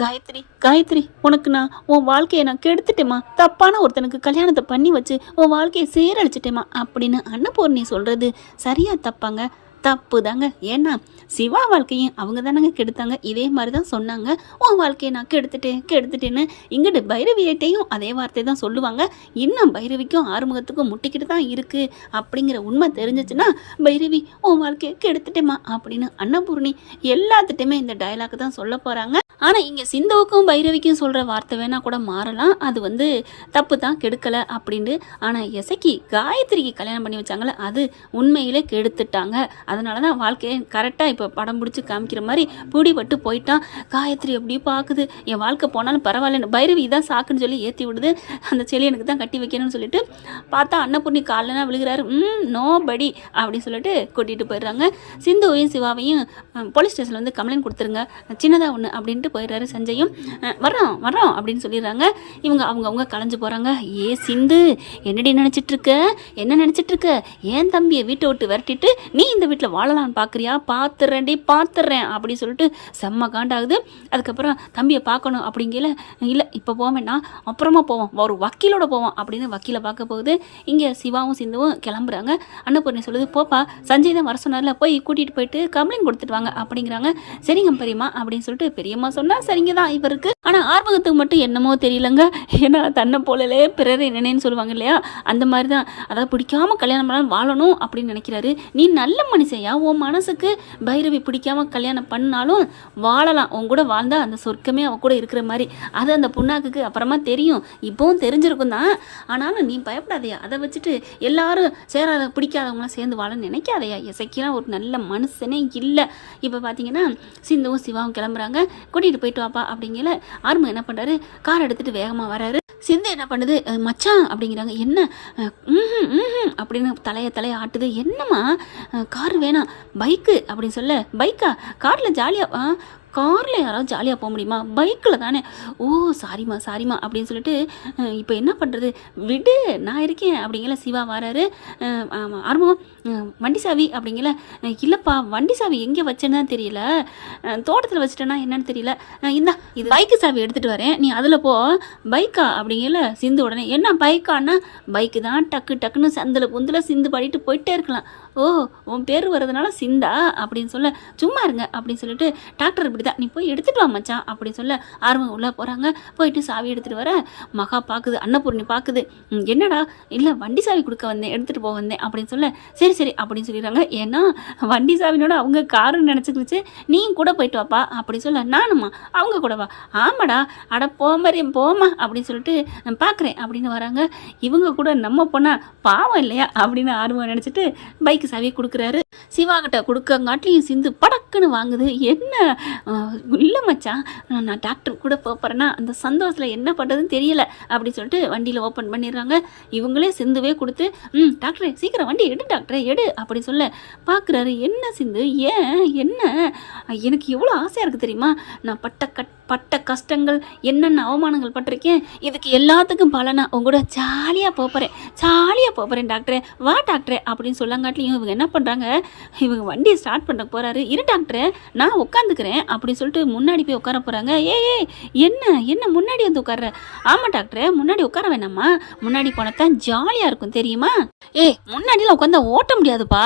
காயத்ரி காயத்ரி, உனக்கு நான் உன் வாழ்க்கையை நான் கெடுத்துட்டேம்மா, தப்பான ஒருத்தனுக்கு கல்யாணத்தை பண்ணி வச்சு உன் வாழ்க்கையை சீரழிச்சிட்டேம்மா அப்படின்னு அன்னபூர்ணி சொல்கிறது சரியா தப்பாங்க? தப்பு தாங்க. ஏன்னா சிவா வாழ்க்கையும் அவங்க தானங்க கெடுத்தாங்க. இதே மாதிரி தான் சொன்னாங்க, உன் வாழ்க்கையை நான் கெடுத்துட்டேன்னு. இங்கிட்டு பைரவியிட்டையும் அதே வார்த்தை தான் சொல்லுவாங்க. இன்னும் பைரவிக்கும் ஆறுமுகத்துக்கும் முட்டிக்கிட்டு தான் இருக்குது அப்படிங்கிற உண்மை தெரிஞ்சிச்சுன்னா, பைரவி உன் வாழ்க்கையை கெடுத்துட்டேம்மா அப்படின்னு அன்னபூர்ணி எல்லாத்துட்டையுமே இந்த டைலாக் தான் சொல்ல போகிறாங்க. ஆனால் இங்கே சிந்துவுக்கும் பைரவிக்கும் சொல்கிற வார்த்தை வேணால் கூட மாறலாம், அது தப்பு தான், கெடுக்கலை அப்படின்ட்டு. ஆனால் எசைக்கு காயத்ரிக்கு கல்யாணம் பண்ணி வச்சாங்களே, அது உண்மையிலே கெடுத்துட்டாங்க. அதனால தான் வாழ்க்கையை கரெக்டாக இப்போ படம் பிடிச்சி காமிக்கிற மாதிரி பிடிபட்டு போயிட்டான். காயத்ரி எப்படி பார்க்குது, என் வாழ்க்கை போனாலும் பரவாயில்லன்னு பைரவி தான் சாக்குன்னு சொல்லி ஏற்றி விடுது. அந்த செடி எனக்கு தான் கட்டி வைக்கணும்னு சொல்லிட்டு பார்த்தா அன்னபூர்ணி காலனா விழுகிறாரு. நோ படி அப்படின்னு சொல்லிட்டு கூட்டிகிட்டு போயிடுறாங்க. சிந்துவையும் சிவாவையும் போலீஸ் ஸ்டேஷனில் கம்ப்ளைண்ட் கொடுத்துருங்க, சின்னதாக ஒன்று அப்படின்ட்டு போயிடுறாரு. சஞ்சயும் வரோம் வரோம் அப்படின்னு சொல்லிடுறாங்க. இவங்க அவங்கவுங்க கலைஞ்சு போகிறாங்க. ஏ சிந்து, என்னடி நினச்சிட்ருக்க, என்ன நினச்சிட்ருக்க? ஏன் தம்பியை வீட்டை விட்டு விரட்டிட்டு நீ இந்த வீட்டில் வாழலான்னு பார்க்குறியா? பார்த்துட்றேன் அப்படின்னு சொல்லிட்டு செம்ம காண்டாகுது. அதுக்கப்புறம் தம்பியை பார்க்கணும் அப்படிங்கல, இல்லை இப்போ போக வேண்டாம், அப்புறமா போவோம், ஒரு வக்கீலோட போவோம் அப்படின்னு வக்கீலை பார்க்க போகுது. இங்கே சிவாவும் சிந்துவும் கிளம்புறாங்க. அன்னபூர்ணி சொல்லுது, போப்பா சஞ்சய் தான் வர சொன்னார்ல, போய் கூட்டிகிட்டு போயிட்டு கம்ப்ளைண்ட் கொடுத்துட்டு வாங்க அப்படிங்கிறாங்க. சரிங்க பெரியம்மா அப்படின்னு சொல்லிட்டு பெரியம்மா சொன்னால் சரிங்க தான் இவருக்கு. ஆனால் ஆர்வகத்துக்கு மட்டும் என்னமோ தெரியலங்க. ஏன்னா தன்னை போலலே பிறரை என்னன்னு சொல்லுவாங்க இல்லையா, அந்த மாதிரி தான். அதாவது பிடிக்காம கல்யாணம் பண்ணாலும் வாழணும் அப்படின்னு நினைக்கிறாரு. நீ நல்ல மனுஷையா, உன் மனசுக்கு பைரவி பிடிக்காம கல்யாணம் பண்ணாலும் வாழலாம், உன் கூட வாழ்ந்தா அந்த சொர்க்கமே அவ கூட இருக்கிற மாதிரி. அது அந்த புண்ணாக்குக்கு அப்புறமா தெரியும், இப்போவும் தெரிஞ்சிருக்கும் தான். ஆனாலும் நீ பயப்படாதையா, அதை வச்சுட்டு எல்லாரும் சேராத பிடிக்காதவங்களாம் சேர்ந்து வாழன்னு நினைக்காதையா. இசைக்கெல்லாம் ஒரு நல்ல மனுஷனே இல்லை. இப்போ பார்த்தீங்கன்னா சிந்துவும் சிவாவும் கிளம்புறாங்க. கூட்டிகிட்டு போயிட்டு வாப்பா அப்படிங்கிற ஆர்மு என்ன பண்ணுறாரு, கார் எடுத்துகிட்டு வேகமாக வராரு. சிந்து என்ன பண்ணுது, மச்சான் அப்படிங்கிறாங்க. என்ன அப்படின்னு தலையை ஆட்டுது. என்னம்மா கார் வேணாம், பைக்கு அப்படின்னு சொல்ல, பைக்கா, காரில் ஜாலியாக, காரில் யாராவது ஜாலியாக போக முடியுமா, பைக்கில் தானே. ஓ சாரிம்மா அப்படின்னு சொல்லிட்டு இப்போ என்ன பண்ணுறது, விடு நான் இருக்கேன் அப்படிங்கிற சிவா வராரு. ஆர்வம் வண்டி சாவி அப்படிங்கிற, இல்லைப்பா வண்டி சாவி எங்கே வச்சேன்னு தான் தெரியல, தோட்டத்தில் வச்சுட்டேன்னா என்னன்னு தெரியல, இந்தா இது பைக்கு சாவி எடுத்துகிட்டு வரேன், நீ அதில் போ. பைக்கா அப்படிங்கிற சிந்து உடனே, என்ன பைக்கான்னா, பைக்கு தான், டக்குன்னு சந்தில் புந்தில் சிந்து பாடிட்டு போயிட்டே இருக்கலாம். ஓ உன் பேர் வர்றதுனால சிந்தா அப்படின்னு சொல்ல, சும்மா இருங்க அப்படின்னு சொல்லிட்டு, டாக்டர் இப்படி தான், நீ போய் எடுத்துகிட்டு வா மச்சான் அப்படின்னு சொல்ல ஆர்வம் உள்ளே போகிறாங்க. போயிட்டு சாவி எடுத்துகிட்டு வர மகா பார்க்குது, அன்னபூர்ணி பார்க்குது. என்னடா, இல்லை வண்டி சாவி கொடுக்க வந்தேன், எடுத்துகிட்டு போக வந்தேன் அப்படின்னு சொல்ல, சரி அப்படின்னு சொல்லிடுறாங்க. ஏன்னா வண்டி சாவினோட அவங்க காருன்னு நினச்சிக்கிச்சு. நீ கூட போயிட்டு வாப்பா அப்படி சொல்ல, நானுமா அவங்க கூடவா, ஆமாடா, அட போமா அப்படின்னு சொல்லிட்டு பார்க்குறேன் அப்படின்னு வராங்க. இவங்க கூட நம்ம பொண்ணா பாவம் இல்லையா அப்படின்னு ஆர்வம் நினச்சிட்டு பைக் சாவியை கொடுக்குறாரு. சிவாகிட்ட கொடுக்கங்காட்டிலையும் சிந்து படக்குன்னு வாங்குது. என்ன இல்லை மச்சான், நான் டாக்டர் கூட போகிறேன்னா அந்த சந்தோஷத்தில் என்ன பண்ணுறதுன்னு தெரியல அப்படின்னு சொல்லிட்டு வண்டியில் ஓப்பன் பண்ணிடுறாங்க. இவங்களே சிந்துவே கொடுத்து, டாக்டரே சீக்கிரம் வண்டி எடு டாக்டரே எடு அப்படி சொல்ல பார்க்குறாரு. என்ன சிந்து, ஏன் என்ன, எனக்கு எவ்வளோ ஆசையாக இருக்குது தெரியுமா, நான் பட்ட கஷ்டங்கள் என்னென்ன அவமானங்கள் பட்டிருக்கேன், இதுக்கு எல்லாத்துக்கும் பலனா உங்களோட ஜாலியாக போகிறேன் டாக்டரே, வா டாக்டரே அப்படின்னு சொல்லங்காட்டிலையும் இவங்க என்ன பண்ணுறாங்க, இவங்க வண்டியை ஸ்டார்ட் பண்ண போகிறாரு. இரு டாக்டரே நான் உட்காந்துக்கிறேன் அப்படின்னு சொல்லிட்டு முன்னாடி போய் உட்கார போகிறாங்க. என்ன முன்னாடி வந்து உட்கார்ற? ஆமாம் டாக்டரே முன்னாடி உட்கார வேணாமா, முன்னாடி போனத்தான் ஜாலியாக இருக்கும் தெரியுமா. முன்னாடிலாம் உட்காந்தா ஓட்ட முடியாதுப்பா,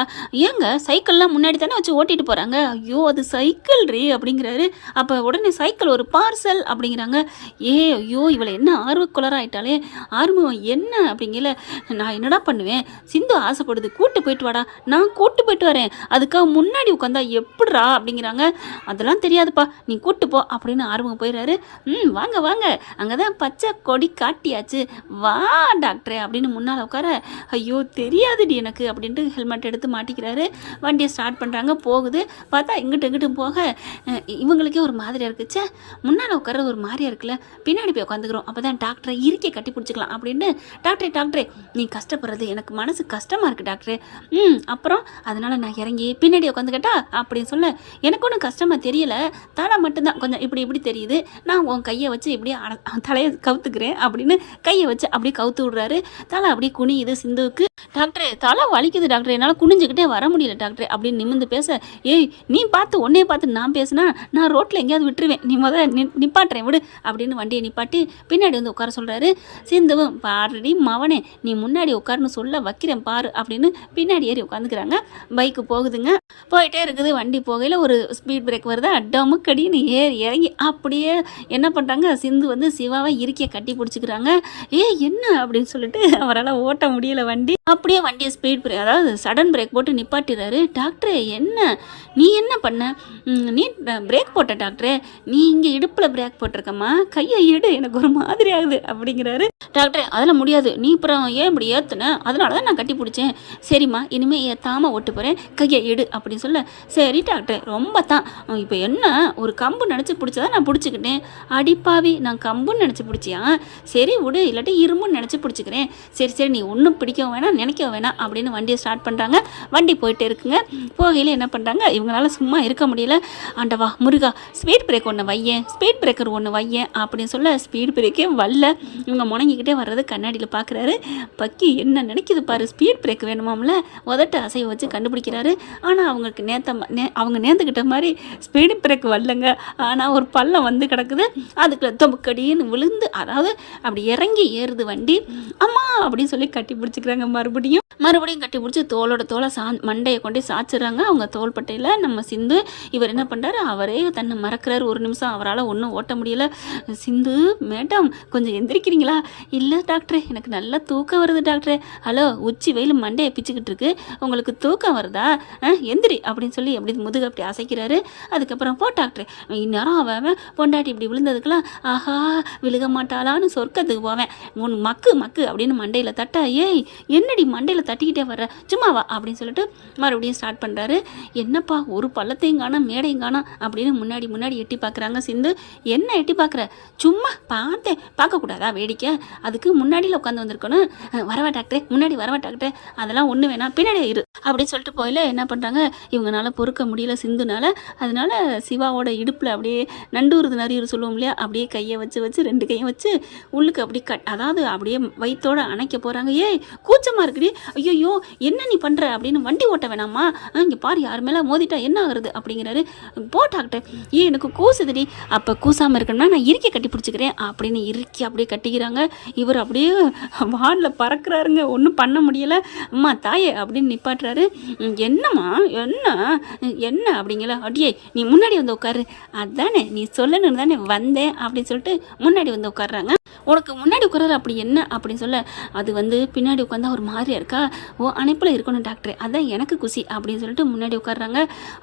ஏங்க சைக்கிள்லாம் முன்னாடி தானே வச்சு ஓட்டிட்டு போகிறாங்க. ஐயோ அது சைக்கிள் ரீ அப்படிங்கிறாரு. அப்போ உடனே சைக்கிள் ஒரு பார்சல் அப்படிங்கிறாங்க. ஐயோ இவளை என்ன ஆர்வக்குளராயிட்டாலே, ஆர்வம் என்ன அப்படிங்கல, நான் என்னடா பண்ணுவேன், சிந்து ஆசைப்படுது, கூட்டு போயிட்டு வாடா, நான் கூட்டு போயிட்டு வரேன், அதுக்காக முன்னாடி உட்காந்தா எப்படிரா அப்படிங்கிறாங்க. அதெல்லாம் தெரியாதுப்பா, நீ கூட்டு போ அப்படின்னு ஆர்வம் போயிடுறாரு. வாங்க அங்கதான் பச்சை கொடி காட்டியாச்சு, வா டாக்டரே அப்படின்னு முன்னால் உட்கார, ஐயோ தெரியாதுடி எனக்கு அப்படின்ட்டு ஹெல்மெட் எடுத்து மாட்டிக்கிறாரு. வண்டியை ஸ்டார்ட் பண்ணுறாங்க. போகுது. பார்த்தா இங்கிட்டு போக இவங்களுக்கே ஒரு மாதிரியாக இருக்குச்சு. முன்னால் உட்கார்றது ஒரு மாதிரியாக இருக்குல்ல, பின்னாடி போய் உட்காந்துக்கிறோம், அப்போ தான் டாக்டரை இறுக்கி கட்டி பிடிச்சிக்கலாம் அப்படின்னு. டாக்டரே நீ கஷ்டப்படுறது எனக்கு மனசு கஷ்டமாக இருக்குது டாக்டரே. அப்புறம் அதனால் நான் இறங்கி பின்னாடி உட்காந்துக்கிட்டா அப்படின்னு சொல்ல, எனக்கு ஒன்றும் கஷ்டமாக தெரியலை, தலை மட்டும்தான் கொஞ்சம் இப்படி தெரியுது, நான் உன் கையை வச்சு இப்படியே தலையை கவுத்துக்கிறேன் அப்படின்னு கையை வச்சு அப்படியே கவுத்து விடுறாரு. தலை அப்படியே குனியுது சிந்துவுக்கு. டாக்டரே தலை வலிக்குது டாக்டர், என்னால் குனிஞ்சுக்கிட்டே வர முடியல டாக்டரே அப்படின்னு நிமிந்து பேச, நீ பார்த்து உன்னையே பார்த்து நான் பேசுனா நான் ரோட்டில் எங்கேயாவது விட்டுருவேன், நீ நிப்பாட்டுறேன் விடு அப்படின்னு வண்டியை நிப்பாட்டி பின்னாடி வந்து உட்கார சொல்கிறாரு. சிந்துவும் பாருடி மவனே நீ முன்னாடி உட்காருன்னு சொல்ல வைக்கிறேன் பாரு அப்படின்னு பின்னாடி ஏறி உட்காந்துக்கிறாங்க. பைக்கு போகுதுங்க. போயிட்டே இருக்குது. வண்டி போகையில் ஒரு ஸ்பீட் பிரேக் வருதா டமுக்கடின்னு ஏறி இறங்கி அப்படியே என்ன பண்ணுறாங்க, சிந்து வந்து சிவாவை இறுக்கிய கட்டி பிடிச்சிக்கிறாங்க. என்ன அப்படின்னு சொல்லிட்டு அவரால் ஓட்ட முடியல வண்டி. அப்படியே வண்டியை ஸ்பீட் பிரேக் அதாவது சடன் பிரேக் போட்டு நிப்பாட்டிடுறாரு. டாக்டரே என்ன நீ என்ன பண்ண, நீ பிரேக் போட்ட டாக்டரே, நீ இங்கே இடுப்பில் பிரேக் போட்டிருக்கம்மா, கையை எடு எனக்கு ஒரு மாதிரி ஆகுது அப்படிங்கிறாரு. டாக்டரே அதெல்லாம் முடியாது, நீ அப்புறம் ஏன் இப்படி ஏற்றுன, அதனால தான் நான் கட்டி பிடிச்சேன். சரிம்மா இனிமேல் ஏற்றாமல் ஓட்டு போகிறேன், கையை எடு அப்படின்னு சொல்ல. சரி டாக்டரே ரொம்ப தான், இப்போ என்ன ஒரு கம்பு நினச்சி பிடிச்சதா நான் பிடிச்சிக்கிட்டேன். அடிப்பாவி நான் கம்புன்னு நினச்சி பிடிச்சியா, சரி விடு இல்லாட்டி இரும்புன்னு நினச்சி பிடிச்சிக்கிறேன். சரி சரி நீ ஒன்றும் பிடிக்க வேணாம் நினைக்க வேணாம் அப்படின்னு வண்டியை ஸ்டார்ட் பண்ணுறாங்க. வண்டி போயிட்டு இருக்குங்க. போகையில் என்ன பண்ணுறாங்க, இவங்களால சும்மா இருக்க முடியல. ஆண்டவா முருகா ஸ்பீட் பிரேக் ஒன்று வையேன், ஸ்பீட் பிரேக்கர் ஒன்று வையேன் அப்படின்னு சொல்ல ஸ்பீட் பிரேக்கே வரல. இவங்க முணங்கிக்கிட்டே வர்றது கண்ணாடியில் பார்க்குறாரு. பக்கி என்ன நினைக்கிது பாரு, ஸ்பீட் பிரேக் வேணுமாம்ல, உதட்ட அசைவை வச்சு கண்டுபிடிக்கிறாரு. ஆனால் அவங்களுக்கு அவங்க நேர்ந்துக்கிட்ட மாதிரி ஸ்பீட் பிரேக் வரலங்க. ஆனால் ஒரு பள்ளம் வந்து கிடக்குது, அதுக்குள்ள தொம்புக்கடின்னு விழுந்து அதாவது அப்படி இறங்கி ஏறுது வண்டி. அம்மா அப்படின்னு சொல்லி கட்டி பிடிச்சிக்கிறாங்க. மறுபடியும் கட்டி பிடிச்சி தோளோட தோலை மண்டையை கொண்டு சாய்ச்சிடுறாங்க அவங்க தோள்பட்டையில். நம்ம சிந்து இவர் என்ன பண்ணுறாரு, அவரே தன்னை மறக்கிறாரு. ஒரு நிமிஷம் அவரால் ஒன்றும் ஓட்ட முடியல. சிந்து மேடம் கொஞ்சம் எந்திரிக்கிறீங்களா? இல்லை டாக்டரே எனக்கு நல்லா தூக்கம் வருது டாக்டரே. ஹலோ உச்சி வெயில் மண்டையை பிச்சுக்கிட்டு இருக்கு, உங்களுக்கு தூக்கம் வருதா, எந்திரி அப்படின்னு சொல்லி அப்படி முதுகு அப்படி அசைக்கிறாரு. அதுக்கப்புறம் போ டாக்டரே, இந்நேரம் அவன் பொண்டாட்டி இப்படி விழுந்ததுக்கெல்லாம் ஆஹா விழுக மாட்டாளான்னு சொர்க்கத்துக்கு போவேன், உன் மக்கு அப்படின்னு மண்டையில் தட்டா. ஏய் என்னடி மண்டையில் தட்டிக்கிட்டே வர்ற, சும்மாவா அப்படின்னு சொல்லிட்டு மறுபடியும் ஸ்டார்ட் பண்ணுறாரு. என்னப்பா ஒரு பள்ளத்தையும் காணோம் மேடையும் காணோம் அப்படின்னு முன்னாடி எட்டி பார்க்குறாங்க. சிந்து என்ன எட்டி பார்க்குற, சும்மா பார்த்தேன், பார்க்கக்கூடாதா வேடிக்கை, அதுக்கு முன்னாடியில் உட்காந்து வந்திருக்கணும். வரவா டாக்டரே முன்னாடி வரவா டாக்டரே, அதெல்லாம் ஒன்று வேணாம் பின்னாடி இரு அப்படின்னு சொல்லிட்டு போயில என்ன பண்ணுறாங்க, இவங்களால பொறுக்க முடியல சிந்துனால. அதனால சிவாவோட இடுப்பில் அப்படியே நண்டூறுது நரியூர் சொல்லுவோம் இல்லையா, அப்படியே கையை வச்சு ரெண்டு கையும் வச்சு உள்ளுக்கு அப்படி அதாவது அப்படியே வயிற்றோட அணைக்க போகிறாங்க. ஏய் கூச்சமாக இருக்குடி, ஐயோ என்ன நீ பண்ணுற அப்படின்னு, வண்டி ஓட்ட வேணாமா, இங்கே பாரு யார் மேலே மோதிட்டா என்ன ஆகுறது அப்படிங்கிறாரு. போ டாக்டர், எனக்கு கூசுதுடி. அப்போ கூசாமல் இருக்கணும்னா நான் இறுக்கி கட்டி பிடிச்சிக்கிறேன் அப்படின்னு இறுக்கி அப்படியே கட்டிக்கிறாங்க. இவர் அப்படியே வானில் பறக்கிறாருங்க, ஒன்றும் பண்ண முடியலை. அம்மா தாயே அப்படின்னு நிப்பாட்டுறாரு. என்னம்மா என்ன அப்படிங்கிற, அடியே நீ முன்னாடி வந்து உட்காரு, அதானே நீ சொல்லணும்னு தானே வந்தேன் அப்படின்னு சொல்லிட்டு முன்னாடி வந்து உட்காடுறாங்க. உனக்கு முன்னாடி உட்காராரு அப்படி என்ன அப்படின்னு சொல்ல, அது வந்து பின்னாடி உட்காந்தா ஒரு மாதிரியா இருக்கா, ஓ அணைப்பில் இருக்கணும் டாக்டர், அதான் எனக்கு குசி அப்படின்னு சொல்லிட்டு முன்னாடி உட்காடுறாங்க.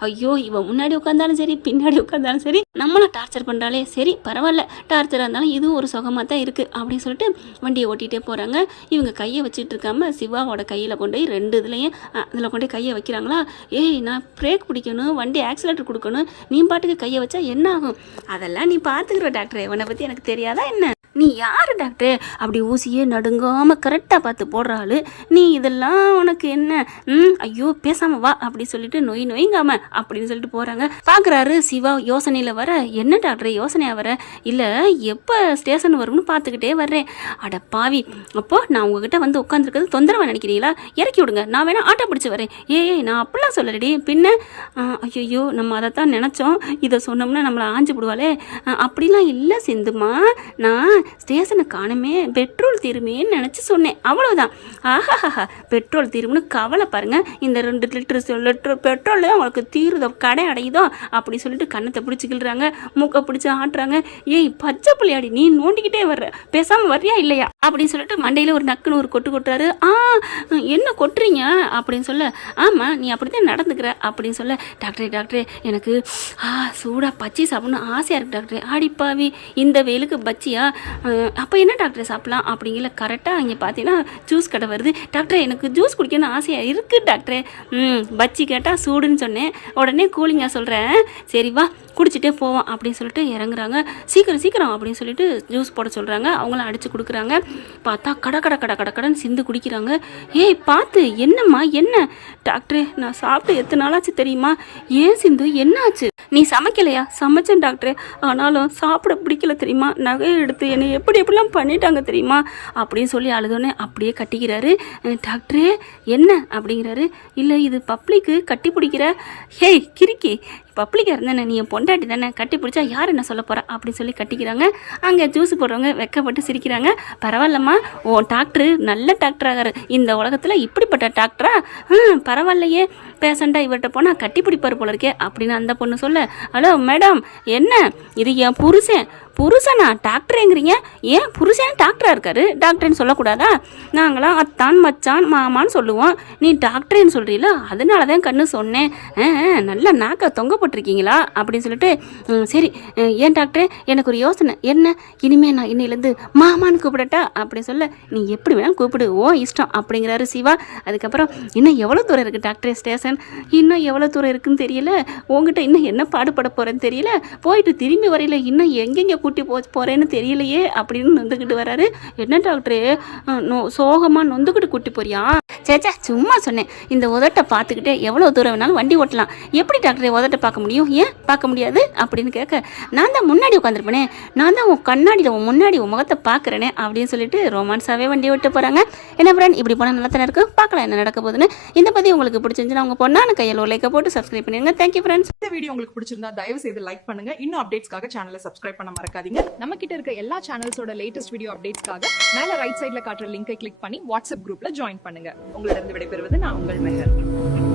ஐயோ இவன் முன்னாடி உட்காந்தாலும் சரி பின்னாடி உட்காந்தாலும் சரி நம்மளை டார்ச்சர் பண்ணுறாளே, சரி பரவாயில்ல டார்ச்சராக இருந்தாலும் இதுவும் ஒரு சுகமாக தான் இருக்குது அப்படின்னு சொல்லிட்டு வண்டியை ஓட்டிகிட்டே போகிறாங்க. இவங்க கையை வச்சுட்டு இருக்காம சிவாவோட கையில் கொண்டு போய் ரெண்டு இதுலையும் அதில் கொண்டு போய் கையை வைக்கிறாங்களா. ஏய் நான் பிரேக் பிடிக்கணும், வண்டி ஆக்சிலேட்டர் கொடுக்கணும், நீ பாட்டுக்கு கையை வச்சா என்ன ஆகும், அதெல்லாம் நீ பார்த்துக்கிற டாக்டர், இவனை பற்றி எனக்கு தெரியாதா என்ன, நீ யார் டாக்டர் அப்படி ஊசியே நடுங்காமல் கரெக்டாக பார்த்து போடுறாள், நீ இதெல்லாம் உனக்கு என்ன, ஐயோ பேசாமல் வா அப்படி சொல்லிட்டு நொய்ங்காம அப்படின்னு சொல்லிட்டு போகிறாங்க. பார்க்குறாரு சிவா யோசனையில் வர, என்ன டாக்டர் யோசனையாக வர, இல்லை எப்போ ஸ்டேஷன் வரும்னு பார்த்துக்கிட்டே வர்றேன். அட பாவி, அப்போது நான் உங்ககிட்ட வந்து உட்காந்துருக்கிறது தொந்தரவாக நினைக்கிறீங்களா, இறக்கி விடுங்க, நான் வேணா ஆட்டோ பிடிச்சி வரேன். ஏய் நான் அப்படிலாம் சொல்லடி, பின்ன ஐயோ நம்ம அதைத்தான் நினச்சோம், இதை சொன்னோம்னா நம்மளை ஆஞ்சு விடுவாளே, அப்படிலாம் இல்லை சிந்துமா, நான் ஸ்டேஷனை காணுமே பெட்ரோல் தீருமேன்னு நினச்சி சொன்னேன், அவ்வளோதான். ஆஹாஹா பெட்ரோல் தீரும்னு கவலை பாருங்க, இந்த 2 லிட்டர் பெட்ரோல் அவங்களுக்கு தீருதோ கடை அடையுதோ அப்படி சொல்லிட்டு கண்ணத்தை பிடிச்சிக்கிள்றாங்க, மூக்கை பிடிச்சி ஆட்டுறாங்க. ஏய் பச்சை பிள்ளையாடி நீ நோண்டிக்கிட்டே வர்ற, பேசாமல் வர்றியா இல்லையா அப்படின்னு சொல்லிட்டு மண்டையில் ஒரு நக்குன்னு ஒரு கொட்டுறாரு. என்ன கொட்டுறீங்க அப்படின்னு சொல்ல, ஆமாம் நீ அப்படித்தான் நடந்துக்கிற அப்படின்னு சொல்ல, டாக்டரே எனக்கு சூடாக பச்சி சாப்பிடணும் ஆசையாக இருக்குது டாக்டரே. ஆடிப்பாவி இந்த வெயிலுக்கு பச்சியா, அப்போ என்ன டாக்டர் சாப்பிட்லாம் அப்படிங்கிற. கரெக்டாக அங்கே பார்த்தீங்கன்னா ஜூஸ் கடை வருது. டாக்டர் எனக்கு ஜூஸ் குடிக்கணும்னு ஆசையாக இருக்குது டாக்டரே. பச்சி கேட்டால் சூடுன்னு சொன்னேன், உடனே கூலிங்காக சொல்கிறேன், சரி வா குடிச்சிட்டே போவோம் அப்படின்னு சொல்லிட்டு இறங்குறாங்க. சீக்கிரம் அப்படின்னு சொல்லிட்டு ஜூஸ் போட சொல்கிறாங்க. அவங்களும் அடித்து கொடுக்குறாங்க. பார்த்தா கடன்னு சிந்து குடிக்கிறாங்க. ஏய் பார்த்து என்னம்மா என்ன டாக்டரே, நான் சாப்பிட்டு எத்தனை நாளாச்சு தெரியுமா, ஏன் சிந்து என்னாச்சு, நீ சமைக்கலையா? சமைச்சேன் டாக்டரே, ஆனாலும் சாப்பிட பிடிக்கல தெரியுமா, நகையை எடுத்து என்னை எப்படிலாம் பண்ணிட்டாங்க தெரியுமா அப்படின்னு சொல்லி அழுதோடனே அப்படியே கட்டிக்கிறாரு. டாக்டரே என்ன அப்படிங்கிறாரு. இல்லை இது பப்ளிக்கு கட்டி பிடிக்கிற, ஹேய் கிறுக்கி பப்ளிக்காக இருந்தேன், நீ என் பொண்டாட்டி தானே, கட்டி பிடிச்சா யார் என்ன சொல்ல போகிறா அப்படின்னு சொல்லி கட்டிக்கிறாங்க. அங்கே ஜூஸ் போடுறவங்க வெக்கப்பட்டு சிரிக்கிறாங்க. பரவாயில்லம்மா, ஓ டாக்டரு நல்ல டாக்டர் ஆகாரு, இந்த உலகத்தில் இப்படிப்பட்ட டாக்டரா, பரவாயில்லையே, பேஷண்ட்டாக இவர்கிட்ட போனால் கட்டி பிடிப்பார் போல இருக்கே அப்படின்னு அந்த பொண்ணு சொல்ல, ஹலோ மேடம், என்ன இது என் புருஷனா டாக்டருங்கிறீங்க, ஏன் புருஷன் டாக்டராக இருக்காரு, டாக்டர்னு சொல்லக்கூடாதா? நாங்களாம் அத்தான் மச்சான் மாமான்னு சொல்லுவோம், நீ டாக்டரேன்னு சொல்கிறீங்களா, அதனால தான் கண்ணு சொன்னேன், நல்லா நாக்க தொங்க போட்டிருக்கீங்களா அப்படின்னு சொல்லிட்டு, சரி ஏன் டாக்டரே, எனக்கு ஒரு யோசனை, என்ன இனிமேல் நான் இன்னிலேருந்து மாமான்னு கூப்பிடட்டா அப்படின்னு சொல்ல, நீ எப்படி வேணாலும் கூப்பிடு, ஓ இஷ்டம் அப்படிங்கிறாரு சிவா. அதுக்கப்புறம் இன்னும் எவ்வளோ தூரம் இருக்குது டாக்டரே ஸ்டேஷன், இன்னும் எவ்வளோ தூரம் இருக்குன்னு தெரியல, உங்ககிட்ட இன்னும் என்ன பாடுபட போகிறேன்னு தெரியல, போயிட்டு திரும்பி வரையில இன்னும் எங்கெங்கே கூட்டி போகிறேன்னு தெரியலையே அப்படின்னு நொந்துக்கிட்டு வராரு. என்ன டாக்டரே சோகமாக நொந்துக்கிட்டு கூட்டி போறியா? சேச்சா சும்மா சொன்னேன், இந்த உதட்டை பார்த்துக்கிட்டே எவ்வளோ தூரம் வேணாலும் வண்டி ஓட்டலாம், எப்படி டாக்டரே உதட்டை பார்க்க முடியும், ஏன் பார்க்க முடியாது அப்படின்னு கேட்க, நான் தான் முன்னாடி உட்காந்துருப்பேனே, நான் தான் உன் கண்ணாடியில் உன் முன்னாடி உன் முகத்தை பார்க்குறேனே அப்படின்னு சொல்லிட்டு ரொமான்ஸாகவே வண்டி ஓட்டு போகிறாங்க. என்ன ஃப்ரெண்ட், இப்படி போனால் நல்லா தானே இருக்குது, பார்க்கலாம் என்ன நடக்க போகுதுன்னு. இந்த பற்றி உங்களுக்கு பிடிச்சிருந்துச்சுன்னா உங்கள் பொண்ணான கையில் ஒரு லைக்கை போட்டு சப்ஸ்கிரைப் பண்ணிடுங்க. Thank you friends. இந்த வீடியோ உங்களுக்கு பிடிச்சிருந்தா தயவு செய்து லைக் பண்ணுங்க. இன்னும் அப்டேட்ஸ்க்காக சேனலை சப்ஸ்கிரைப் பண்ண மறக்காதீங்க. நம்ம கிட்ட இருக்க எல்லா சேனல்ஸோட லேட்டஸ்ட் வீடியோ அப்டேட்ஸ்க்காக மேல ரைட் சைடுல காட்டுற லிங்கை கிளிக் பண்ணி வாட்ஸ்அப் குரூப்ல ஜாயின் பண்ணுங்க. உங்களிடம் விடைபெறுவது நான் உங்கள் மெஹர்.